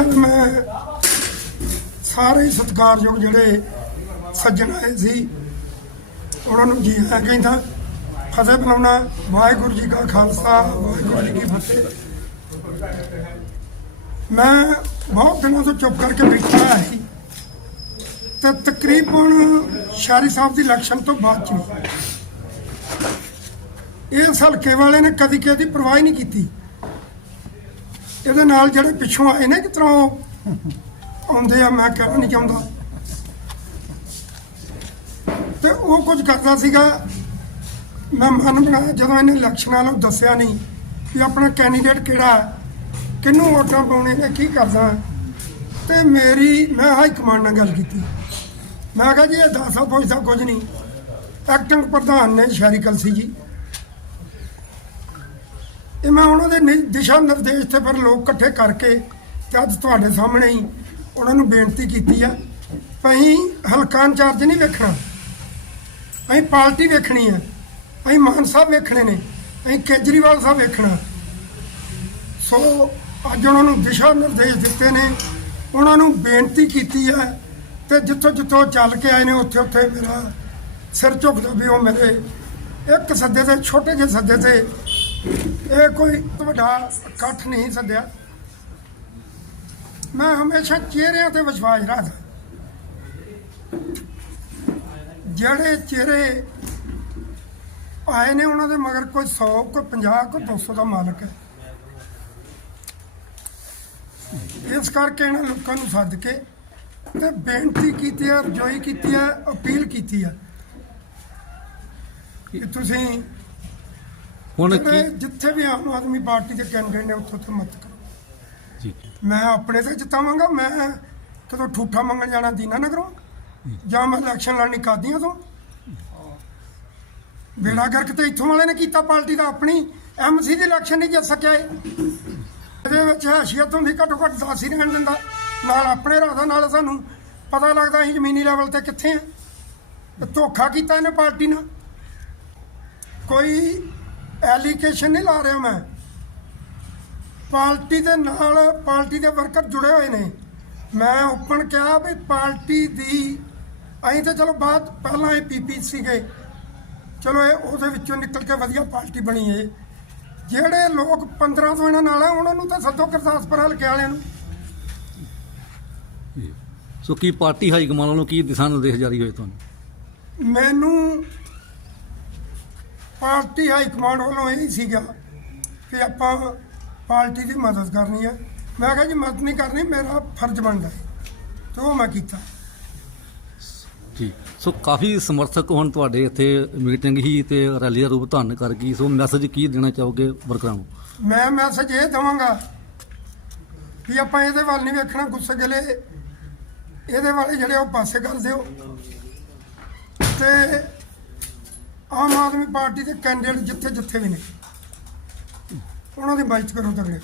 ਨਾਲ ਮੈਂ ਸਾਰੇ ਸਤਿਕਾਰਯੋਗ ਜਿਹੜੇ ਸੱਜਣ ਆਏ ਸੀ, ਉਹਨਾਂ ਨੂੰ ਜੀ ਆਇਆਂ ਕਹਿੰਦਾ, ਫਤਿਹ ਬਣਾਉਣਾ ਵਾਹਿਗੁਰੂ ਜੀ ਕਾ ਖਾਲਸਾ, ਵਾਹਿਗੁਰੂ ਜੀ ਕੀ ਫਤਿਹ। ਮੈਂ ਬਹੁਤ ਦਿਨਾਂ ਤੋਂ ਚੁੱਪ ਕਰਕੇ ਬੈਠਾ ਸੀ ਤੇ ਤਕਰੀਬਨ ਸ਼ਾਰੀ ਸਾਹਿਬ ਦੀ ਇਲੈਕਸ਼ਨ ਤੋਂ ਬਾਅਦ ਚ ਇਸ ਹਲਕੇ ਵਾਲੇ ਨੇ ਕਦੀ ਕਿਸੇ ਦੀ ਪਰਵਾਹ ਨਹੀਂ ਕੀਤੀ। ਇਹਦੇ ਨਾਲ ਜਿਹੜੇ ਪਿੱਛੋਂ ਆਏ ਨੇ ਕਿ ਤਰ੍ਹਾਂ ਉਹ ਆਉਂਦੇ ਆ? ਮੈਂ ਕਹਿਣਾ ਨਹੀਂ ਚਾਹੁੰਦਾ ਤੇ ਉਹ ਕੁਝ ਕਰਦਾ ਸੀਗਾ। ਮੈਂ ਮਨ ਬਣਾਇਆ, ਜਦੋਂ ਇਹਨੇ ਇਲੈਕਸ਼ਨ ਵਾਲੋਂ ਦੱਸਿਆ ਨਹੀਂ ਕਿ ਆਪਣਾ ਕੈਂਡੀਡੇਟ ਕਿਹੜਾ ਹੈ, ਕਿਹਨੂੰ ਵੋਟਾਂ ਪਾਉਣੇ ਨੇ, ਕੀ ਕਰਦਾ ਤੇ ਮੇਰੀ, ਮੈਂ ਹਾਈ ਕਮਾਂਡ ਨਾਲ ਗੱਲ ਕੀਤੀ। ਮੈਂ ਕਿਹਾ ਜੀ, ਇਹ ਦੱਸਾ ਪੁੱਛਦਾ ਕੁਝ ਨਹੀਂ। ਐਕਟਿੰਗ ਪ੍ਰਧਾਨ ਨੇ ਸ਼ਹਿਰੀ ਕਲਸੀ ਜੀ। ਇਹ ਮੈਂ ਉਹਨਾਂ ਦੇ ਨਿ- ਦਿਸ਼ਾ ਨਿਰਦੇਸ਼ ਤੇ ਫਿਰ ਲੋਕ ਇਕੱਠੇ ਕਰਕੇ ਤੇ ਅੱਜ ਤੁਹਾਡੇ ਸਾਹਮਣੇ ਹੀ ਉਹਨਾਂ ਨੂੰ ਬੇਨਤੀ ਕੀਤੀ ਆ। ਅਸੀਂ ਹਲਕਾ ਇੰਚਾਰਜ ਨਹੀਂ ਵੇਖਣਾ। ਅਸੀਂ ਪਾਰਟੀ ਵੇਖਣੀ ਆ। ਅਸੀਂ ਮਾਨ ਸਾਹਿਬ ਵੇਖਣੇ ਨੇ। ਅਸੀਂ ਕੇਜਰੀਵਾਲ ਸਾਹਿਬ ਵੇਖਣਾ। ਸੋ ਅੱਜ ਉਹਨਾਂ ਨੂੰ ਦਿਸ਼ਾ ਨਿਰਦੇਸ਼ ਦਿੱਤੇ ਨੇ। ਉਹਨਾਂ ਨੂੰ ਬੇਨਤੀ ਕੀਤੀ ਹੈ ਤੇ ਜਿੱਥੋਂ ਜਿੱਥੋਂ ਚੱਲ ਕੇ ਆਏ ਨੇ, ਉੱਥੇ ਉੱਥੇ ਮੇਰਾ ਸਿਰ ਝੁਕਦਾ ਵੀ ਉਹ ਮੇਰੇ ਇੱਕ ਸੱਦੇ ਤੇ, ਛੋਟੇ ਜਿਹੇ ਸੱਦੇ ਤੇ ਇਹ ਕੋਈ ਵੱਡਾ ਇਕੱਠ ਨਹੀਂ ਸੱਦਿਆ। ਮੈਂ ਹਮੇਸ਼ਾ ਚਿਹਰਿਆਂ ਤੇ ਵਿਸ਼ਵਾਸ ਰੱਖਦਾ। ਜਿਹੜੇ ਚਿਹਰੇ ਆਏ ਨੇ ਉਹਨਾਂ ਦੇ ਮਗਰ ਕੋਈ 100 ਕੋਈ 50 ਕੋਈ 200 ਦਾ ਮਾਲਕ ਹੈ। ਇਸ ਕਰਕੇ ਇਹਨਾਂ ਲੋਕਾਂ ਨੂੰ ਸੱਦ ਕੇ ਤੇ ਬੇਨਤੀ ਕੀਤੀ ਹੈ, ਰਜੋਈ ਕੀਤੀ ਹੈ, ਅਪੀਲ ਕੀਤੀ ਹੈ ਕਿ ਤੁਸੀਂ ਹੁਣ ਜਿਹੜੇ ਕੀ ਜਿੱਥੇ ਵੀ ਆਮ ਆਦਮੀ ਪਾਰਟੀ ਦੇ ਕੈਂਡੀਡੇਟ ਨੇ ਉੱਥੋਂ ਤੇ ਮਤ ਕਰੋ। ਜੀ। ਮੈਂ ਆਪਣੇ ਤੇ ਜਿੱਤਾਵਾਂਗਾ ਮੈਂ ਕਦੋਂ ਠੂਠਾ ਮੰਗਣ ਜਾਣਾ ਦੀਨਾ ਨਗਰੋਂ? ਜਾਂ। ਮੈਂ ਇਲੈਕਸ਼ਨ ਲੜਨੀ ਕਾਦੀਆਂ ਤੋਂ? ਬੇੜਾ ਗਰਕ ਤੇ ਇੱਥੋਂ ਵਾਲੇ ਨੇ ਕੀਤਾ ਪਾਰਟੀ ਦਾ ਆਪਣੀ ਐਮਸੀ ਦੀ ਇਲੈਕਸ਼ਨ ਨਹੀਂ ਜਿੱਤ ਸਕਿਆ ਇਹ। ਇਹਦੇ ਵਿੱਚ ਹੈਸੀਅਤ ਹੁੰਦੀ ਘੱਟੋ ਘੱਟ ਦਸ ਹੀ ਰਹਿਣ ਦਿੰਦਾ। ਨਾਲ ਆਪਣੇ ਰਾਦਾ ਨਾਲ ਸਾਨੂੰ ਪਤਾ ਲੱਗਦਾ ਅਸੀਂ ਜ਼ਮੀਨੀ ਲੈਵਲ ਤੇ ਕਿੱਥੇ ਆ। ਧੋਖਾ ਕੀਤਾ ਇਹਨੇ ਪਾਰਟੀ ਨਾਲ। ਕੋਈ ਐਲੀਗੇਸ਼ਨ ਨਹੀਂ ਲਾ ਰਿਹਾ ਮੈਂ। ਪਾਰਟੀ ਦੇ ਨਾਲ ਪਾਰਟੀ ਦੇ ਵਰਕਰ ਜੁੜੇ ਹੋਏ ਨੇ। ਮੈਂ ਓਪਨ ਕਿਹਾ ਵੀ ਪਾਰਟੀ ਦੀ ਅਸੀਂ ਤਾਂ ਚਲੋ ਬਾਅਦ ਪਹਿਲਾਂ ਇਹ ਪੀਪੀ ਸੀਗੇ। ਚਲੋ ਇਹ ਉਹਦੇ ਵਿੱਚੋਂ ਨਿਕਲ ਕੇ ਵਧੀਆ ਪਾਰਟੀ ਬਣੀ ਏ ਜਿਹੜੇ ਲੋਕ 15 ਤੋਂ ਇਹਨਾਂ ਨਾਲ ਆ ਉਹਨਾਂ ਨੂੰ ਤਾਂ ਸੱਦੋ ਗੁਰਦਾਸਪੁਰ ਹਲਕੇ ਵਾਲਿਆਂ ਨੂੰ। ਸੋ ਕੀ ਪਾਰਟੀ ਹਾਈ ਕਮਾਨ ਵੱਲੋਂ ਕੀ ਦਿਸ਼ਾ ਨਿਰਦੇਸ਼ ਜਾਰੀ ਹੋਏ ਤੁਹਾਨੂੰ? ਮੈਨੂੰ ਪਾਰਟੀ ਹਾਈ ਕਮਾਂਡ ਵੱਲੋਂ ਇਹ ਸੀਗਾ ਕਿ ਆਪਾਂ ਪਾਰਟੀ ਦੀ ਮਦਦ ਕਰਨੀ ਹੈ। ਮੈਂ ਕਿਹਾ ਜੀ ਮਦਦ ਨਹੀਂ ਕਰਨੀ ਮੇਰਾ ਫਰਜ਼ ਬਣਦਾ ਹੈ। ਤੇ ਉਹ ਮੈਂ ਕੀਤਾ। ਜੀ। ਸੋ ਕਾਫੀ ਸਮਰਥਕ ਹੁਣ ਤੁਹਾਡੇ ਇੱਥੇ ਮੀਟਿੰਗ ਹੀ ਤੇ ਰੈਲੀ ਦਾ ਰੂਪ ਧਾਰਨ ਕਰ ਗਈ ਸੋ ਮੈਸੇਜ ਕੀ ਦੇਣਾ ਚਾਹੋਗੇ ਵਰਕਰਾਂ ਨੂੰ? ਮੈਂ ਮੈਸੇਜ ਇਹ ਦਵਾਂਗਾ ਵੀ ਆਪਾਂ ਇਹਦੇ ਵੱਲ ਨਹੀਂ ਵੇਖਣਾ ਗੁੱਸੇ ਗਲੇ। ਇਹਦੇ ਵਾਲੇ ਜਿਹੜੇ ਉਹ ਪਾਸੇ ਕਰ ਦਿਓ ਤੇ ਆਮ ਆਦਮੀ ਪਾਰਟੀ ਦੇ ਕੈਂਡੀਡੇਟ ਜਿੱਥੇ ਜਿੱਥੇ ਵੀ ਨੇ। ਉਹਨਾਂ ਦੀ ਬਾਈਟ ਕਰੋ ਤਗੜੇ।